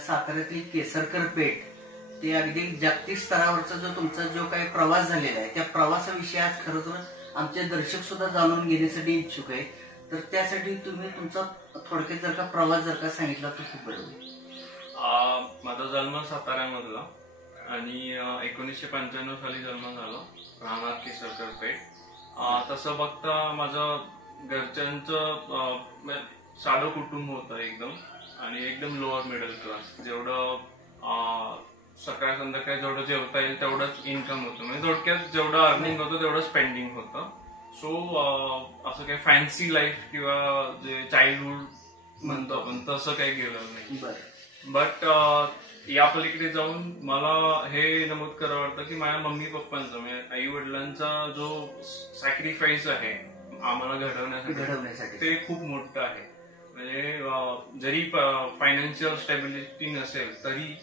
साताऱ्यातील केसरकर पेठ ते अगदी जागतिक स्तरावरचा जो तुमचा जो काही प्रवास झालेला आहे त्या प्रवासाविषयी आज खरं तर आमचे दर्शक सुद्धा जाणून घेण्यासाठी इच्छुक आहे. तर त्यासाठी तुम्ही तुमचा थोडक्यात जर का प्रवास जर का सांगितला तर खूप बरं होईल. माझा जन्म साताऱ्यामधला आणि 1995 साली जन्म झाला, राहणार केसरकर पेठ. तसं बघता माझं घरच्यांचं साधं कुटुंब होतं एकदम, आणि एकदम लोअर मिडल क्लास. जेवढं सकाळ संध्याकाळी जेवढं जेवता येईल तेवढंच इन्कम होतं, म्हणजे थोडक्यात जेवढं अर्निंग होतं तेवढं स्पेंडिंग होतं. सो असं काही फॅन्सी लाईफ किंवा जे चाइल्डहुड म्हणतो आपण तसं काही गेलं नाही. बट या पलीकडे जाऊन मला हे नमूद करावं वाटतं की माझ्या मम्मी पप्पांचा म्हणजे आई वडिलांचा जो सॅक्रिफाईस आहे आम्हाला घडवण्यासाठी ते खूप मोठं आहे. म्हणजे जरी फायनान्शियल स्टॅबिलिटी नसेल तरी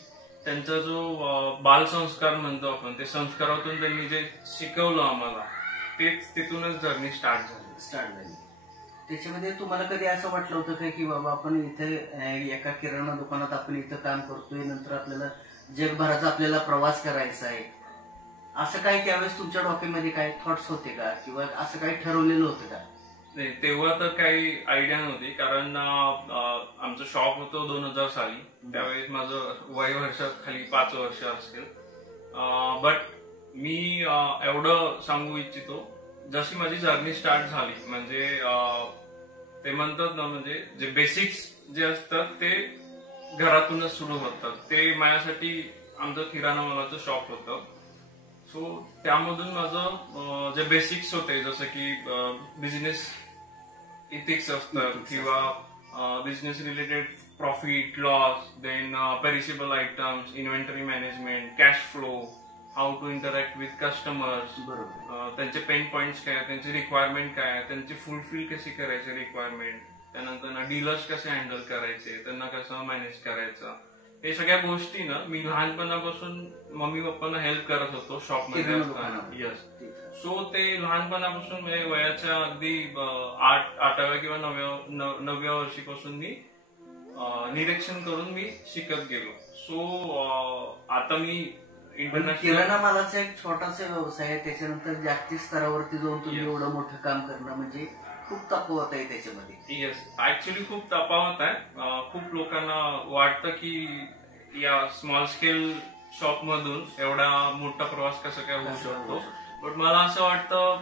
त्यांचा जो बालसंस्कार म्हणतो आपण, ते संस्कारातून त्यांनी जे शिकवलं आम्हाला तेच तिथूनच जर्नी स्टार्ट झाली. त्याच्यामध्ये तुम्हाला कधी असं वाटलं होतं का की बाबा आपण इथे एका किराणा दुकानात आपण इथं काम करतोय, नंतर आपल्याला जगभराचा आपल्याला प्रवास करायचा आहे, असं काही त्यावेळेस तुमच्या डोक्यामध्ये काही थॉट्स होते का किंवा असं काही ठरवलेलं होतं का? नाही, तेव्हा तर काही आयडिया नव्हती, कारण आमचं शॉप होतं 2000 साली. त्यावेळेस माझं वय वर्षात खाली 5 वर्ष असेल. बट मी एवढं सांगू इच्छितो, जशी माझी जर्नी स्टार्ट झाली म्हणजे ते म्हणतात ना, म्हणजे जे बेसिक्स जे असतात ते घरातूनच सुरू होतात. ते माझ्यासाठी आमचं किराणा मालाचं शॉप होतं. सो त्यामधून माझं जे बेसिक्स होते, जसं की बिझनेस इथिक्स असतात किंवा business related profit loss, then perishable items, inventory management, cash flow, how to interact with customers, त्यांचे पेन पॉइंट्स काय, त्यांची रिक्वायरमेंट काय, त्यांची फुलफिल कशी करायची रिक्वायरमेंट, त्यानंतर डीलर्स कसे हँडल करायचे, त्यांना कसं मॅनेज करायचं, हे सगळ्या गोष्टी ना मी लहानपणापासून मम्मी पप्पांना हेल्प करत होतो शॉपमध्ये असताना. यस. सो ते लहानपणापासून म्हणजे वयाच्या अगदी 8व्या किंवा 9व्या वर्षीपासून मी निरीक्षण करून मी शिकत गेलो. सो आता मी किराणा मालाचा एक छोटासा व्यवसाय आहे, त्याच्यानंतर जागतिक स्तरावरती जाऊन तुम्ही एवढं मोठं काम करणं म्हणजे खूप तफावत आहे त्याच्यामध्ये. येस, ऍक्च्युली खूप तफावत आहे. खूप लोकांना वाटतं की या स्मॉल स्केल शॉप मधून एवढा मोठा प्रवास कसा काय होऊ शकतो. बट मला असं वाटतं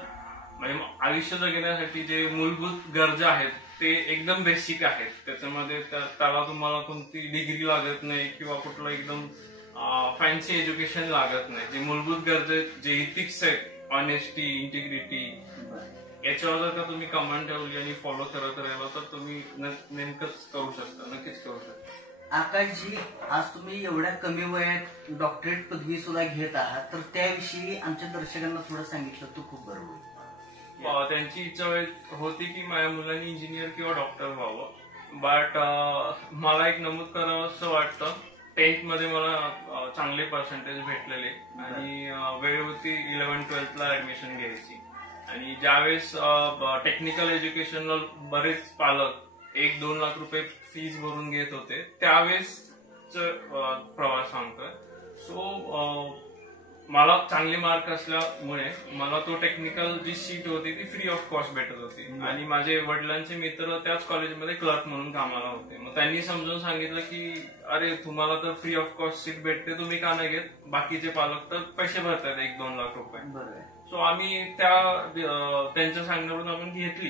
म्हणजे आयुष्य जगण्यासाठी जे मूलभूत गरजा आहेत ते एकदम बेसिक आहेत. त्याच्यामध्ये त्याला तुम्हाला कोणती डिग्री लागत नाही किंवा कुठलं एकदम फॅन्सी एज्युकेशन लागत नाही. जे मूलभूत गरजे, जे इथिक्स आहेत, ऑनेस्टी, इंटिग्रिटी, याच्यावर जर का तुम्ही कमांड ठेवली आणि फॉलो करत राहिला तर तुम्ही नेमकंच करू शकता, नक्कीच करू शकता. आकाशजी, आज तुम्ही एवढ्या कमी वयात डॉक्टरेट पदवी सुद्धा घेत आहात, तर त्याविषयी आमच्या दर्शकांना थोडं सांगितलं तर खूप बरं होईल. त्यांची इच्छा होती की माझ्या मुलांनी इंजिनियर किंवा डॉक्टर व्हावं. बट मला एक नमूद करावं असं वाटतं, 10th मध्ये मला चांगले पर्सेंटेज भेटलेले आणि वेळ होती 11th-12th ऍडमिशन घ्यायची. आणि ज्यावेळेस टेक्निकल एज्युकेशनला बरेच पालक 1-2 लाख रुपये फीस भरून घेत होते, त्यावेळेस प्रवास सांगतोय. सो मला चांगले मार्क असल्यामुळे मला तो टेक्निकल जी सीट होती ती फ्री ऑफ कॉस्ट भेटत होती. आणि माझे वडिलांचे मित्र त्याच कॉलेजमध्ये क्लर्क म्हणून कामाला होते. मग त्यांनी समजून सांगितलं की अरे तुम्हाला तर फ्री ऑफ कॉस्ट सीट भेटते, तुम्ही का नाही घेत, बाकीचे पालक तर पैसे भरतात 1-2 लाख रुपये. सो आम्ही त्यांच्या सांगण्यावरून आपण घेतली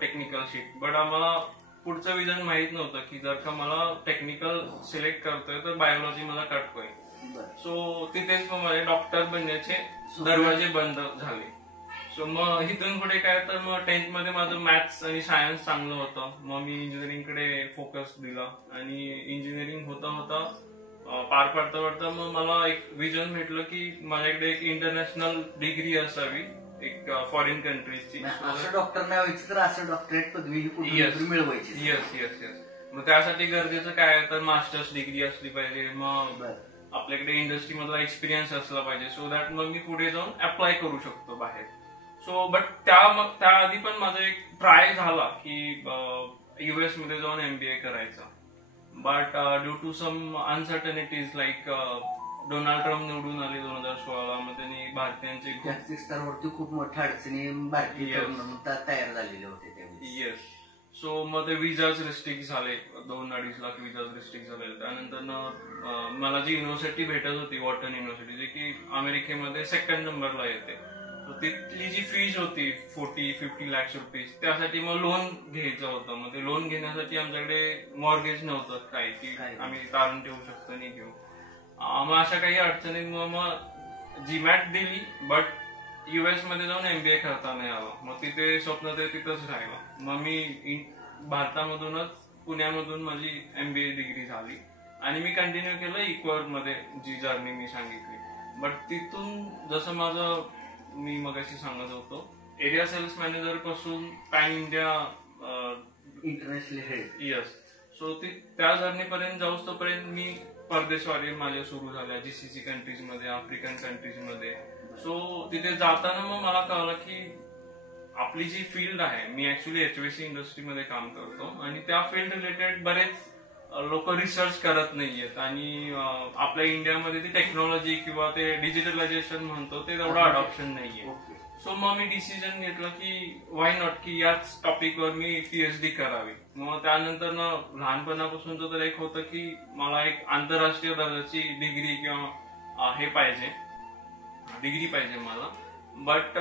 टेक्निकल सीट. बट आम्हाला पुढचं विजन माहित नव्हतं की जर का मला टेक्निकल सिलेक्ट करतोय तर बायोलॉजी मला कटतोय. सो तिथेच मग माझे डॉक्टर बनण्याचे दरवाजे बंद झाले. सो मग इथून पुढे काय तर मग 10th मध्ये माझं मॅथ्स आणि सायन्स चांगलं होतं. मग मी इंजिनिअरिंगकडे फोकस दिला आणि इंजिनिअरिंग होता होता पार पाडता पाडता मग मला एक विजन भेटलं की माझ्याकडे एक इंटरनॅशनल डिग्री असावी, एक फॉरेन कंट्रीजची. असं डॉक्टर नाही व्हायचं तर असं डॉक्टरेट पदवी मिळवायची. Yes yes yes. मग त्यासाठी गरजेचं काय तर मास्टर्स डिग्री असली पाहिजे, मग आपल्याकडे इंडस्ट्री मधला एक्सपिरियन्स असला पाहिजे, सो दॅट मग मी पुढे जाऊन अप्लाय करू शकतो बाहेर. सो बट त्याआधी पण माझा एक ट्राय झाला की US मध्ये जाऊन MBA करायचा. But due to some uncertainties like Donald Trump निवडून आले 2016 मध्ये, त्यांनी भारतीयांचे जागतिक स्तरावरती खूप मोठ्या अडचणी भारतीय तयार झालेले होते त्यावेळी. येस. सो मग ते विजाज रिस्ट्रिक्ट झाले, 2-2.5 लाख विजाज रिस्ट्रिक्ट झाले. त्यानंतर मला जी युनिव्हर्सिटी भेटत होती, वॉटन युनिव्हर्सिटी, जे की अमेरिकेमध्ये 2nd नंबरला येते, तिथली जी फीज होती 40-50 लाख रुपीज, त्यासाठी मग लोन घ्यायचं होतं. मग ते लोन घेण्यासाठी आमच्याकडे मॉर्गेज नव्हतं काही की आम्ही तारण ठेवू शकतो नाही घेऊ. मग अशा काही अडचणीत मग जीमॅट दिली, बट US मध्ये जाऊन MBA करता नाही आलं. मग तिथे स्वप्न ते तिथंच राहिलं. मग मी भारतामधूनच, पुण्यामधून माझी MBA डिग्री झाली आणि मी कंटिन्यू केलं इक्वल मध्ये, जी जर्नी मी सांगितली. बट तिथून जसं माझं, मी मगाशी सांगत होतो, एरिया सेल्स मॅनेजर पासून pan India international head, yes. So त्या जर्नीपर्यंत जाऊस तोपर्यंत मी परदेशवारी माझ्या सुरू झाल्या, GCC कंट्रीज मध्ये, आफ्रिकन कंट्रीज मध्ये. सो तिथे जाताना मग मला कळलं की आपली जी फील्ड आहे, मी ऍक्च्युली HVAC इंडस्ट्रीमध्ये काम करतो आणि त्या फील्ड रिलेटेड बरेच लोक रिसर्च करत नाहीयेत आणि आपल्या इंडियामध्ये ती टेक्नॉलॉजी किंवा ते डिजिटलायझेशन म्हणतो ते तेवढं अडॉप्शन नाहीये. सो मग मी डिसिजन घेतलं की वाय नॉट, की याच टॉपिकवर मी PhD करावी. मग त्यानंतर लहानपणापासून तर एक होतं की मला एक आंतरराष्ट्रीय दर्जाची डिग्री किंवा हे पाहिजे, डिग्री पाहिजे मला. बट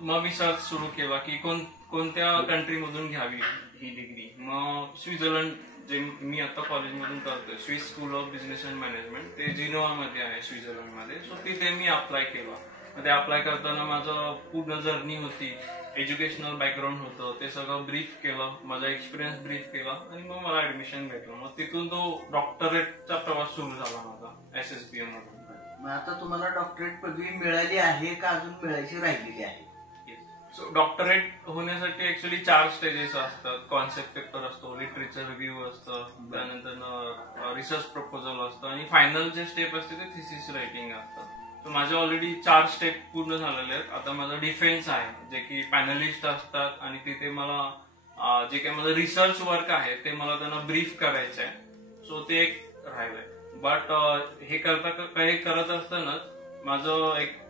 मग मी सर्च सुरू केला की कोणत्या कंट्रीमधून घ्यावी ही डिग्री. मग स्वित्झर्लंड, जे मी आता कॉलेजमधून करतोय, Swiss school of business and management, ते जिनोवा मध्ये आहे स्वित्झर्लंडमध्ये. सो तिथे मी अप्लाय केलं. ते अप्लाय करताना माझं पूर्ण जर्नी होती, एज्युकेशनल बॅकग्राऊंड होतं, ते सगळं ब्रीफ केलं, माझा एक्सपिरियन्स ब्रीफ केला आणि मग मला ऍडमिशन भेटलं. मग तिथून तो डॉक्टरेटचा प्रवास सुरू झाला माझा SSBM मधून. मग आता तुम्हाला डॉक्टरेट पदवी मिळाली आहे का अजून मिळायची राहिलेली आहे? सो डॉक्टरेट होण्यासाठी ऍक्च्युली 4 स्टेजेस असतात. कॉन्सेप्ट पेपर असतो, लिटरेचर रिव्ह्यू असतं, त्यानंतर रिसर्च प्रपोजल असतं आणि फायनल जे स्टेप असते ते थिसिस रायटिंग असतं. तर माझे ऑलरेडी 4 स्टेप पूर्ण झालेले आहेत. आता माझं डिफेन्स आहे, जे की पॅनलिस्ट असतात आणि तिथे मला जे काही माझं रिसर्च वर्क आहे ते मला त्यांना ब्रीफ करायचं आहे. सो ते एक राहिलंय. बट हे करत असतानाच माझं एक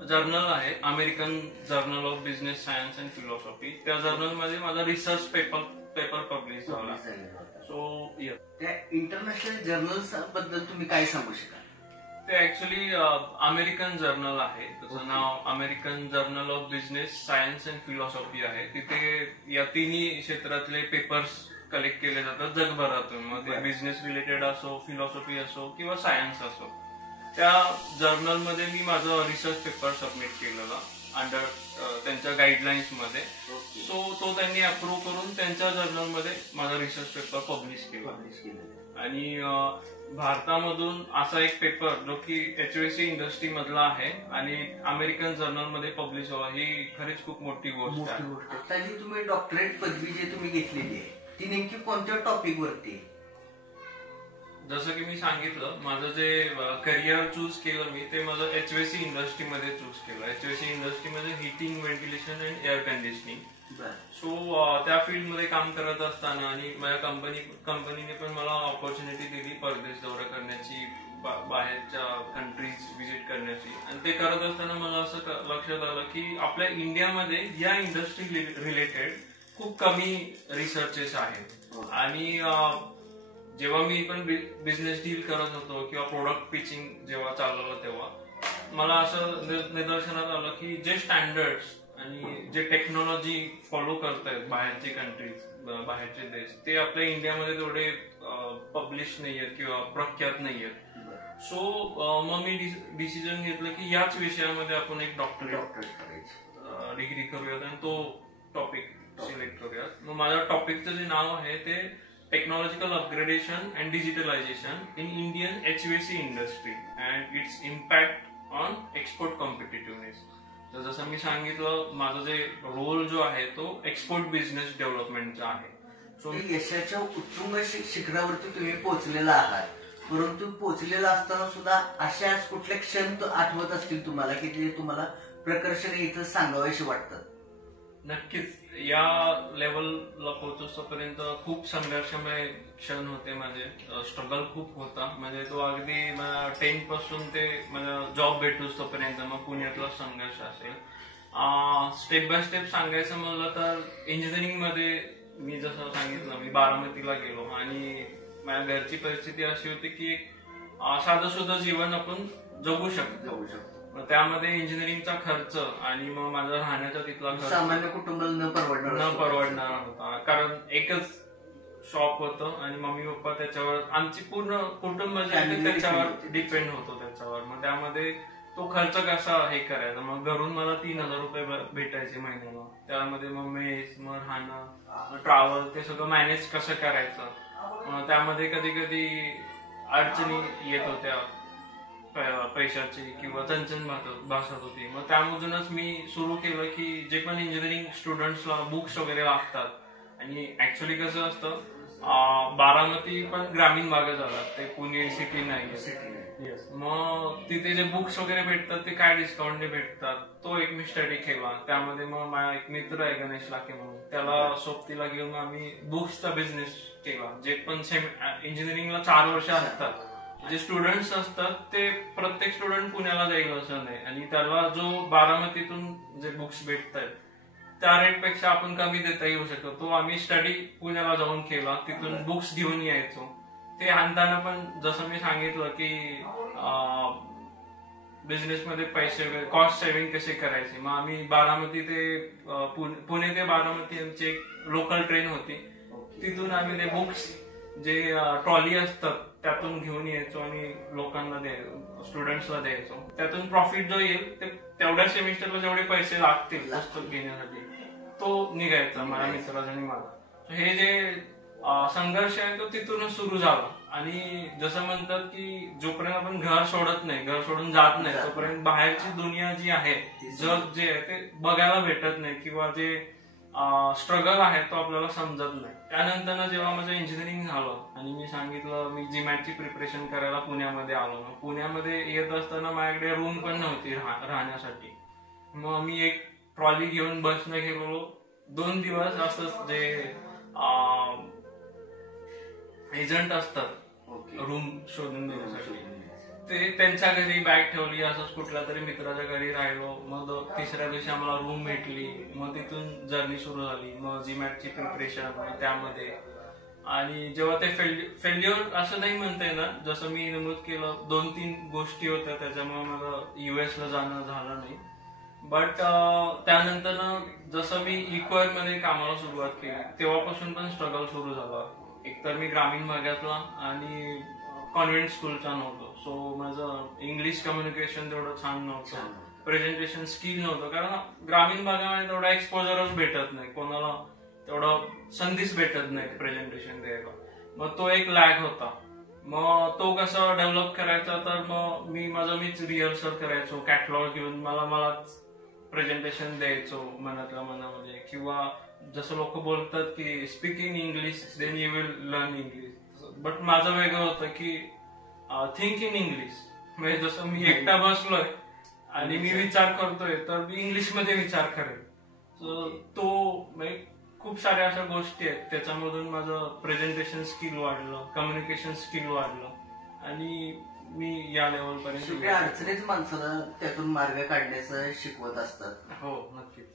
जर्नल आहे, American journal of business science and philosophy. त्या जर्नलमध्ये माझा रिसर्च पेपर पब्लिश झाला. सो त्या इंटरनॅशनल जर्नल्स बद्दल तुम्ही काय सांगू शकाल? ते ऍक्च्युली अमेरिकन जर्नल आहे, त्याचं नाव American journal of business science and philosophy आहे. तिथे या तिन्ही क्षेत्रातले पेपर्स कलेक्ट केले जातात जगभरातून. मग ते बिझनेस रिलेटेड असो, फिलॉसॉफी असो किंवा सायन्स असो. त्या जर्नलमध्ये मी माझं रिसर्च पेपर सबमिट केलेला अंडर त्यांच्या गाईडलाईन्स मध्ये. सो तो त्यांनी अप्रूव्ह करून त्यांच्या जर्नलमध्ये माझा रिसर्च पेपर पब्लिश केला. आणि भारतामधून असा एक पेपर जो की HVAC इंडस्ट्री मधला आहे आणि अमेरिकन जर्नल मध्ये पब्लिश व्हावा, ही खरीच खूप मोठी गोष्ट आहे. आता जी तुम्ही डॉक्टरेट पदवी जे तुम्ही घेतलेली आहे ती नेमकी कोणत्या टॉपिक वरती? जसं की मी सांगितलं, माझं जे करिअर चूज केलं मी, ते माझं HVAC इंडस्ट्रीमध्ये चूज केलं. HVAC इंडस्ट्रीमध्ये heating, ventilation and air conditioning. So त्या फील्डमध्ये काम करत असताना आणि माझ्या कंपनीने पण मला ऑपॉर्च्युनिटी दिली परदेश दौरा करण्याची, बाहेरच्या कंट्रीज व्हिजिट करण्याची. आणि ते करत असताना मला असं लक्षात आलं की आपल्या इंडियामध्ये या इंडस्ट्री रिलेटेड खूप कमी रिसर्चेस आहेत. आणि जेव्हा मी पण बिझनेस डील करत होतो किंवा प्रोडक्ट पिचिंग जेव्हा चालवलं, तेव्हा मला असं निदर्शनात आलं की जे स्टँडर्ड्स आणि जे टेक्नॉलॉजी फॉलो करतायत बाहेरचे कंट्रीज, बाहेरचे देश, ते आपल्या इंडियामध्ये तेवढे पब्लिश नाहीयेत किंवा प्रख्यात नाहीयेत. सो मग मी डिसिजन घेतलं की याच विषयामध्ये आपण एक डॉक्टरेट डिग्री करूयात आणि तो टॉपिक सिलेक्ट करूयात. मग माझ्या टॉपिकचं जे नाव आहे ते technological upgradation and digitalization in Indian HVAC industry and its impact on export competitiveness. तर जसं मी सांगितलं, माझा जे रोल जो आहे तो एक्सपोर्ट बिझनेस डेव्हलपमेंटचा आहे. सो यशाच्या उत्तुंग शिखरावरती तुम्ही पोहोचलेला आहात, परंतु पोहोचलेला असताना सुद्धा अशाच कुठले क्षण आठवत असतील तुम्हाला की ते तुम्हाला प्रकर्षाने इथं सांगावेसे वाटतात? नक्कीच या लेवलला पोहोचोपर्यंत खूप संघर्षमय क्षण होते. माझे स्ट्रगल खूप होता. म्हणजे तो अगदी 10 पासून ते मला जॉब भेटूच तोपर्यंत मग पुण्यातला संघर्ष असेल. स्टेप बाय स्टेप सांगायचं म्हणलं तर इंजिनिअरिंग मध्ये मी जसं सांगितलं मी बारामतीला गेलो आणि माझ्या घरची परिस्थिती अशी होती की साधं सुद्धा जीवन आपण जगू शकतो. त्यामध्ये इंजिनिअरिंगचा खर्च आणि मग माझा राहण्याचा तिथला खर्च सामान्य कुटुंबाला न परवडणार होता. कारण एकच शॉप होतं आणि मम्मी पप्पा त्याच्यावर आमची पूर्ण कुटुंब त्याच्यावर डिपेंड होतो त्याच्यावर. मग त्यामध्ये तो खर्च कसा हे करायचा. मग घरून मला 3,000 रुपये भेटायचे महिन्याला. त्यामध्ये मग मेस मग राहणं ट्रॅव्हल ते सगळं मॅनेज कसं करायचं. त्यामध्ये कधी कधी अडचणी येत होत्या पैशाची किंवा चणचण भासत होती. मग त्यामधूनच मी सुरू केलं की जे पण इंजिनिअरिंग स्टुडंट्सला बुक्स वगैरे लागतात आणि ऍक्च्युअली कसं असतं बारामती पण ग्रामीण भागात जातात ते पुणे सिटी नाही. मग तिथे जे बुक्स वगैरे भेटतात ते काय डिस्काउंटने भेटतात तो एक मी स्टडी केला. त्यामध्ये मग माझा एक मित्र आहे गणेश लाखे म्हणून त्याला सोबतीला घेऊन आम्ही बुक्सचा बिझनेस केला. जे पण इंजिनिअरिंगला 4 वर्ष असतात जे स्टुडंट्स असतात ते प्रत्येक स्टुडंट पुण्याला जाईल असं नाही आणि त्याला जो बारामतीतून जे बुक्स भेटतात त्या रेट पेक्षा आपण कमी देता येऊ शकतो. तो आम्ही स्टडी पुण्याला जाऊन केला. तिथून बुक्स घेऊन यायचो. ते आणताना पण जसं मी सांगितलं की बिझनेसमध्ये पैसे कॉस्ट सेव्हिंग कसे करायचे. मग आम्ही बारामती ते पुणे ते बारामती आमची एक लोकल ट्रेन होती. तिथून आम्ही ते बुक्स जे ट्रॉली असतात त्यातून घेऊन यायचो आणि लोकांना स्टुडंट्सला द्यायचो. त्यातून प्रॉफिट जो येईल ते तेवढ्या सेमिस्टरला जेवढे पैसे लागतील पुस्तक घेण्यासाठी तो निघायचा माझ्या मित्राचा आणि माझा. हे जे संघर्ष आहे तो तिथूनच सुरू झाला. आणि जसं म्हणतात की जोपर्यंत आपण घर सोडत नाही घर सोडून जात नाही तोपर्यंत बाहेरची दुनिया जी आहे जग जे आहे ते बघायला भेटत नाही किंवा जे स्ट्रगल आहे तो आपल्याला समजत नाही. त्यानंतर जेव्हा माझं इंजिनिअरिंग झालं आणि मी सांगितलं मी जीमॅटची प्रिपरेशन करायला पुण्यामध्ये आलो. पुण्यामध्ये येत असताना माझ्याकडे रूम पण नव्हती राहण्यासाठी. मग मी एक ट्रॉली घेऊन बसने गेलो. 2 दिवस असंच जे एजंट असतात रूम शोधून देण्यासाठी ते त्यांच्या घरी बॅग ठेवली. असंच कुठल्या तरी मित्राच्या घरी राहिलो. मग 3ऱ्या दिवशी आम्हाला रूम भेटली. मग तिथून जर्नी सुरू झाली. मग जीमॅटची प्रिपरेशन त्यामध्ये आणि जेव्हा ते फेल्युअर असं नाही म्हणता येणार. जसं मी नमूद केलं 2-3 गोष्टी होत्या त्याच्यामुळे मला US ला जाणं झालं नाही. बट त्यानंतर जसं मी इक्वायर मध्ये कामाला सुरुवात केली तेव्हापासून पण स्ट्रगल सुरू झाला. एकतर मी ग्रामीण भागातला आणि कॉन्व्हेंट स्कूलचा नव्हतो. सो माझं इंग्लिश कम्युनिकेशन तेवढं छान नव्हतं. प्रेझेंटेशन स्किल नव्हतं कारण ग्रामीण भागामध्ये तेवढा एक्सपोजरच भेटत नाही. कोणाला तेवढं संधीच भेटत नाही प्रेझेंटेशन द्यायला. मग तो एक लॅग होता. मग तो कसा डेव्हलप करायचा तर मग मीच रिहर्सल करायचो. कॅटलॉग घेऊन मलाच प्रेझेंटेशन द्यायचो मनातल्या मनामध्ये. किंवा जसं लोक बोलतात की speak in English then you will learn English. But माझं वेगळं होतं की थिंक इन इंग्लिश. म्हणजे जसं मी एकटा बसलोय आणि मी विचार करतोय तर मी इंग्लिशमध्ये विचार करेन. सो तो खूप साऱ्या अशा गोष्टी आहेत त्याच्यामधून माझं प्रेझेंटेशन स्किल वाढलं कम्युनिकेशन स्किल वाढलं आणि मी या लेवलपर्यंत. अडचणीच माणसाला त्यातून मार्ग काढण्याचं शिकवत असतात. हो नक्कीच.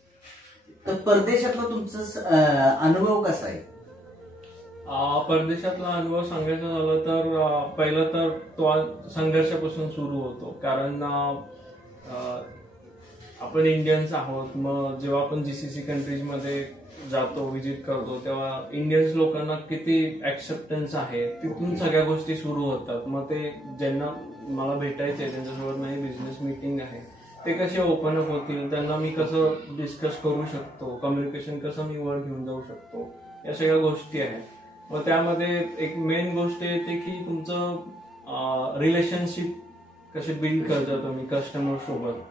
तर परदेशातला तुमचा अनुभव कसा आहे. परदेशातला अनुभव सांगायचा झाला तर पहिलं तर तो संघर्षापासून सुरू होतो. कारण आपण इंडियन्स आहोत. मग जेव्हा आपण GCC कंट्रीज मध्ये जातो व्हिजिट करतो तेव्हा इंडियन्स लोकांना किती ऍक्सेप्टन्स आहे तिथून सगळ्या गोष्टी सुरू होतात. मग ते ज्यांना मला भेटायचंय त्यांच्यासोबत माझी बिझनेस मीटिंग आहे ते कसे ओपन अप होतील त्यांना मी कसं डिस्कस करू शकतो कम्युनिकेशन कसं मी वर घेऊन जाऊ शकतो या सगळ्या गोष्टी आहेत. मग त्यामध्ये एक मेन गोष्ट येते की तुमचं रिलेशनशिप कसे बिल्ड करता तुम्ही कस्टमर सोबत.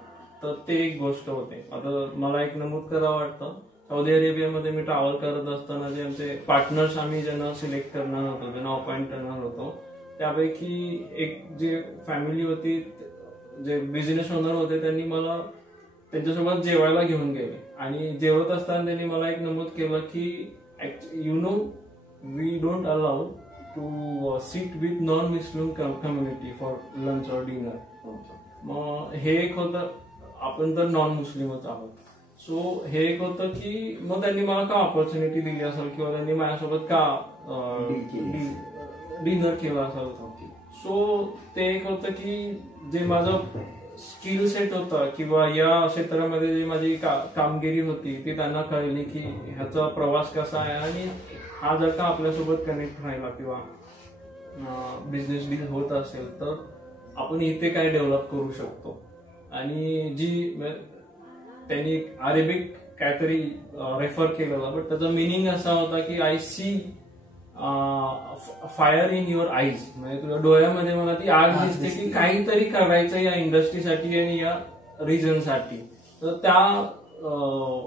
तर ते एक गोष्ट होते. आता मला एक नमूद करावं वाटतं सौदी अरेबियामध्ये मी ट्रॅव्हल करत असताना जे आमचे पार्टनर्स आम्ही ज्यांना सिलेक्ट करणार होतो ज्यांना अपॉइंट करणार होतो त्यापैकी एक जे फॅमिली होती जे बिझनेस ओनर होते त्यांनी मला त्यांच्यासोबत जेवायला घेऊन गेले आणि जेवत असताना त्यांनी मला एक नमूद केलं की you know we don't allow to sit with non Muslim community for lunch और डिनर. मग हे एक होतं, आपण तर नॉन मुस्लिमच आहोत. सो हे एक होतं की मग त्यांनी मला का ऑपॉर्च्युनिटी दिली असेल किंवा त्यांनी माझ्यासोबत का डिनर केलं असेल. सो ते एक होतं की जे माझं स्किल सेट होता किंवा या क्षेत्रामध्ये जी माझी कामगिरी होती ती त्यांना कळली की ह्याचा प्रवास कसा आहे आणि हा जर का आपल्यासोबत कनेक्ट राहिला किंवा बिझनेस डील होत असेल तर आपण इथे काय डेव्हलप करू शकतो. आणि जी त्यांनी अरेबिक काहीतरी रेफर केलेलं, बट त्याचा मिनिंग असा होता की I see fire in your eyes, म्हणजे तुझ्या डोळ्यामध्ये मला ती आग दिसते की काहीतरी करायचं या इंडस्ट्रीसाठी आणि या रिजनसाठी. तर त्या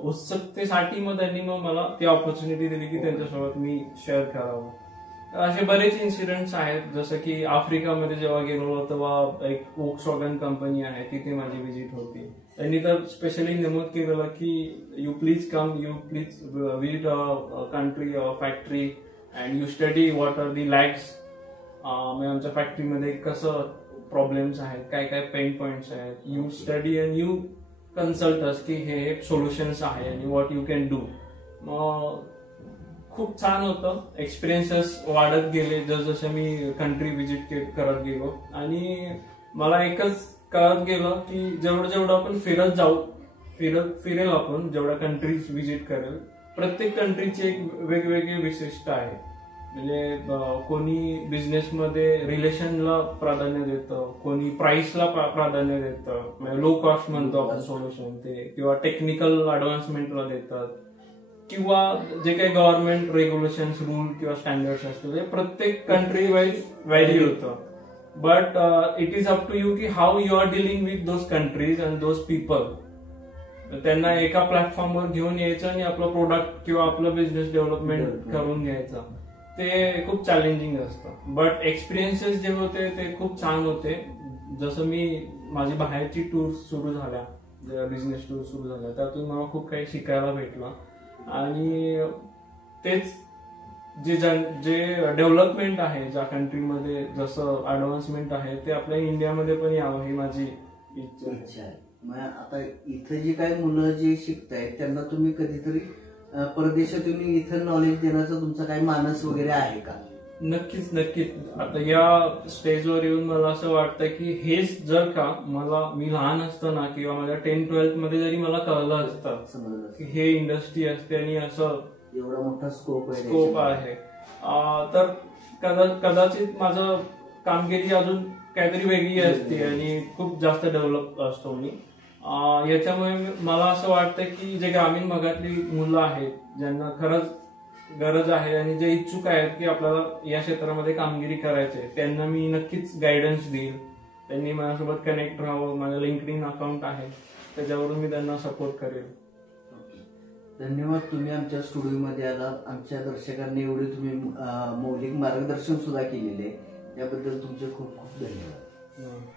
उत्सुकतेसाठी मग त्यांनी मग मला ती ऑपॉर्च्युनिटी दिली की त्यांच्यासोबत मी शेअर करावं. असे बरेच इन्सिडेंट्स आहेत, जसं की आफ्रिकामध्ये जेव्हा गेलो तेव्हा एक वोक्सवॅगन कंपनी आहे तिथे माझी व्हिजिट होती. त्यांनी तर स्पेशली नमूद केलेलं की you please visit country factory and you study what are the lags. म्हणजे आमच्या फॅक्टरीमध्ये कसं प्रॉब्लेम्स आहेत, काय काय पेन पॉइंट्स आहेत, you study and you consult us की हे सोल्युशन्स आहे आणि व्हॉट यू कॅन डू. मग खूप छान होतं, एक्सपिरियन्सेस वाढत गेले जसजसे मी कंट्री व्हिजिट करत गेलो. आणि मला एकच कळत गेलं की जेवढं आपण फिरेल आपण जेवढ्या कंट्रीज व्हिजिट करेल, प्रत्येक कंट्रीची एक वेगवेगळी विशिष्ट आहे. म्हणजे कोणी बिझनेसमध्ये रिलेशनला प्राधान्य देतं, कोणी प्राइसला प्राधान्य देतं, म्हणजे लो कॉस्ट म्हणतो आपण सोल्युशन ते, किंवा टेक्निकल ऍडव्हान्समेंटला देतात, किंवा जे काही गव्हर्नमेंट रेग्युलेशन्स रूल किंवा स्टँडर्ड्स असतात ते प्रत्येक कंट्री वाईज व्हॅरी होतं. But it is up to you की how you are dealing with those countries and those people. त्यांना एका प्लॅटफॉर्मवर घेऊन यायचं आणि आपलं प्रोडक्ट किंवा आपलं बिझनेस डेव्हलपमेंट करून घ्यायचं, ते खूप चॅलेंजिंग असतं. बट एक्सपिरियन्सेस जे होते ते खूप छान होते. जसं माझी बाहेरची टूर सुरू झाल्या, बिझनेस टूर सुरू झाल्या, त्यातून मला खूप काही शिकायला भेटलं. आणि तेच जे डेव्हलपमेंट आहे ज्या कंट्रीमध्ये, जसं ऍडव्हान्समेंट आहे ते आपल्या इंडियामध्ये पण यावं ही माझी इच्छा आहे. मग आता इथं जी काही मुलं जे शिकतायत त्यांना तुम्ही कधीतरी परदेशातून इथं नॉलेज देण्याचा तुमचा काही मानस वगैरे आहे का? नक्कीच. आता या स्टेजवर येऊन मला असं वाटतं की हेच जर का मी लहान असताना किंवा माझ्या 10-12 मध्ये जरी मला कळलं असतं की हे इंडस्ट्री असते आणि असं एवढा मोठा स्कोप आहे, तर कदाचित माझं कामगिरी अजून काहीतरी वेगळी असते आणि खूप जास्त डेव्हलप असतो मी. याच्यामुळे मला असं वाटतं की जे ग्रामीण भागातली मुलं आहेत ज्यांना खरंच गरज आहे आणि जे इच्छुक आहेत की आपल्याला या क्षेत्रामध्ये कामगिरी करायची आहे, त्यांना मी नक्कीच गायडन्स देईल. त्यांनी माझ्यासोबत कनेक्ट राहावं. माझं लिंक्डइन अकाउंट आहे, त्याच्यावरून मी त्यांना सपोर्ट करेल. धन्यवाद. तुम्ही आमच्या स्टुडिओमध्ये आला, आमच्या दर्शकांनी एवढे तुम्ही मौलिक मार्गदर्शन सुद्धा केलेले, त्याबद्दल तुमचे खूप खूप धन्यवाद.